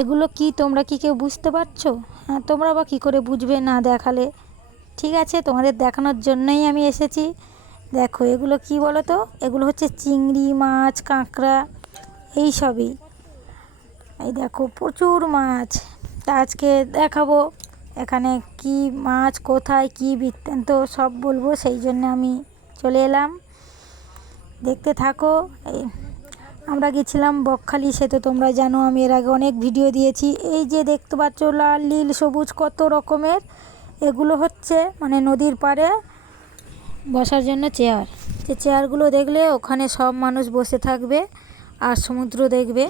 এগুলো কি তোমরা কি কেউ বুঝতে পারছো? হ্যাঁ, তোমরা বা কী করে বুঝবে না দেখালে? ঠিক আছে, তোমাদের দেখানোর জন্যই আমি এসেছি। দেখো এগুলো কি বলো তো, এগুলো হচ্ছে চিংড়ি মাছ, কাঁকড়া, এই সবই। এই দেখো প্রচুর মাছ। তা আজকে দেখাবো এখানে কি মাছ, কোথায় কি বৃত্তান্ত সব বলবো, সেই জন্য আমি চলে এলাম। দেখতে থাকো। এই আমরা গেছিলাম বকখালি, সে তো তোমরা জানো, আমি এর আগে অনেক ভিডিও দিয়েছি। এই যে দেখতে পাচ্ছ লাল নীল সবুজ কত রকমের, এগুলো হচ্ছে মানে নদীর পাড়ে বসার জন্য চেয়ার। যে চেয়ারগুলো দেখলে ওখানে সব মানুষ বসে থাকবে আর সমুদ্র দেখবে।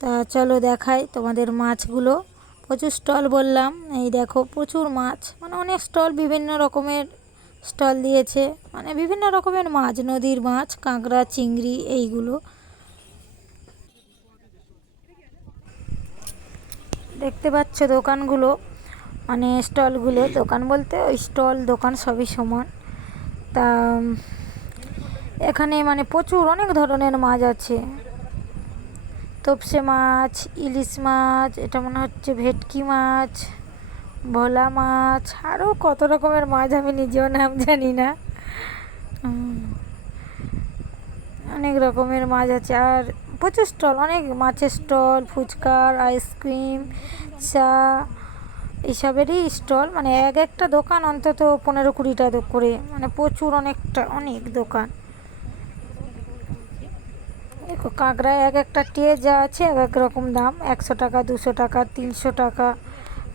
তা চলো দেখাই তোমাদের মাছগুলো। প্রচুর স্টল বললাম, এই দেখো প্রচুর মাছ, মানে অনেক স্টল, বিভিন্ন রকমের স্টল দিয়েছে, মানে বিভিন্ন রকমের মাছ, নদীর মাছ, কাঁকড়া, চিংড়ি, এইগুলো দেখতে পাচ্ছ। দোকানগুলো মানে স্টলগুলো, দোকান বলতে ওই স্টল দোকান সবই সমান। তা এখানে মানে প্রচুর অনেক ধরনের মাছ আছে। তোপসে মাছ, ইলিশ মাছ, এটা মনে হচ্ছে ভেটকি মাছ, ভোলা মাছ, আরও কত রকমের মাছ আমি নিজেও নাম জানি না। অনেক রকমের মাছ আছে আর প্রচুর স্টল, অনেক মাছের স্টল, ফুচকার, আইসক্রিম, চা, এইসবেরই স্টল। মানে এক একটা দোকান অন্তত 15-20টা করে, মানে প্রচুর অনেক দোকান। দেখো কাঁকড়া এক একটা টে যা আছে এক এক রকম দাম, 100 টাকা, 200 টাকা, 300 টাকা।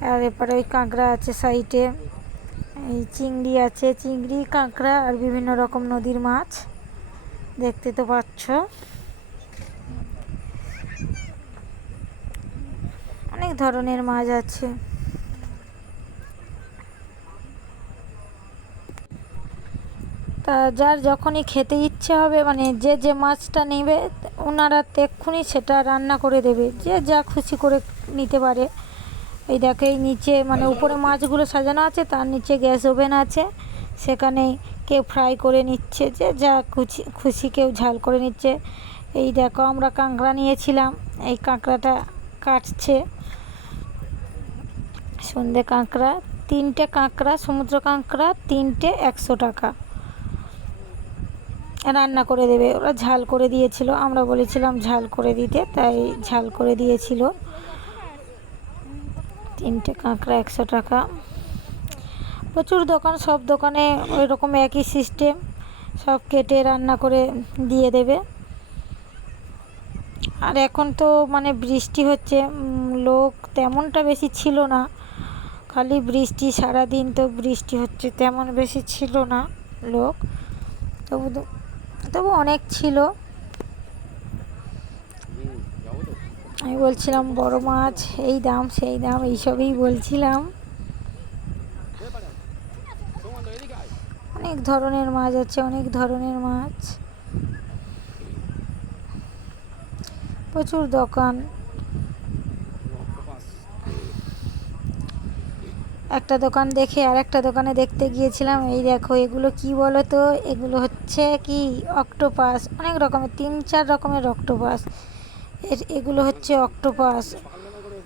আর এরপরে ওই কাঁকড়া আছে সাইডে, এই চিংড়ি আছে, চিংড়ি, কাঁকড়া আর বিভিন্ন রকম নদীর মাছ দেখতে তো পাচ্ছ। অনেক ধরনের মাছ আছে। তা যার যখনই খেতে ইচ্ছে হবে, মানে যে যে মাছটা নেবে ওনারা এক্ষুনি সেটা রান্না করে দেবে, যে যা খুশি করে নিতে পারে। এই দেখো এই নিচে মানে উপরে মাছগুলো সাজানো আছে, তার নিচে গ্যাস ওভেন আছে, সেখানে কেউ ফ্রাই করে নিচ্ছে, যে যা খুশি খুশি কেউ ঝাল করে নিচ্ছে। এই দেখো আমরা কাঁকড়া নিয়েছিলাম, এই কাঁকড়াটা কাটছে। সন্ধে কাঁকড়া, 3টে কাঁকড়া, সমুদ্র কাঁকড়া 3টে 100 টাকা, রান্না করে দেবে। ওরা ঝাল করে দিয়েছিল, আমরা বলেছিলাম ঝাল করে দিতে, তাই ঝাল করে দিয়েছিল। 3টে কাঁকড়া 100 টাকা। প্রচুর দোকান, সব দোকানে ওই রকম একই সিস্টেম, সব কেটে রান্না করে দিয়ে দেবে। আর এখন তো মানে বৃষ্টি হচ্ছে, লোক তেমনটা বেশি ছিল না, খালি বৃষ্টি, সারাদিন তো বৃষ্টি হচ্ছে, তেমন বেশি ছিল না লোক, তবু অনেক ছিল। আমি বলছিলাম বড় মাছ এই দাম সেই দাম, এইসবই বলছিলাম। অনেক ধরনের মাছ আছে, অনেক ধরনের মাছ, প্রচুর দোকান। একটা দোকান দেখে আর একটা দোকানে দেখতে গিয়েছিলাম। এই দেখো এগুলো কি বলো তো, এগুলো হচ্ছে কি অক্টোপাস, অনেক রকমের, 3-4 রকমের অক্টোপাস, এগুলো হচ্ছে অক্টোপাস।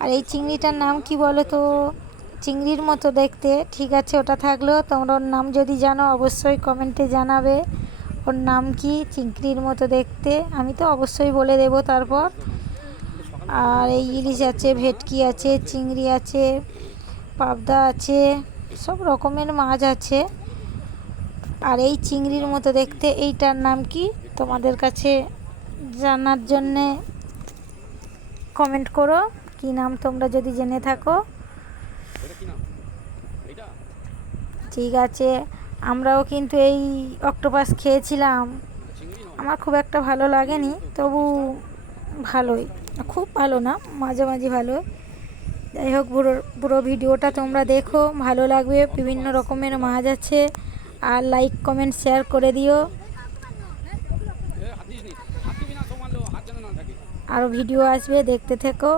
আর এই চিংড়িটার নাম কি বলো তো, চিংড়ির মতো দেখতে, ঠিক আছে ওটা থাকলেও তোমরা ওর নাম যদি জানো অবশ্যই কমেন্টে জানাবে, ওর নাম কি, চিংড়ির মতো দেখতে, আমি তো অবশ্যই বলে দেবো তারপর। আর এই ইলিশ আছে, ভেটকি আছে, চিংড়ি আছে, পাবদা আছে, সব রকমের মাছ আছে। আর এই চিংড়ির মতো দেখতে এইটার নাম কি, তোমাদের কাছে জানার জন্যে কমেন্ট করো, কি নাম তোমরা যদি জেনে থাকো। ঠিক আছে, আমরাও কিন্তু এই অক্টোপাস খেয়েছিলাম, আমার খুব একটা ভালো লাগেনি, তবু ভালোই, খুব ভালো না, মাঝামাঝি ভালো। যাই হোক, পুরো ভিডিওটা তোমরা দেখো, ভালো লাগবে, বিভিন্ন রকমের মাছ আছে। আর লাইক কমেন্ট শেয়ার করে দিও। আরও ভিডিও আসবে, দেখতে থেকো।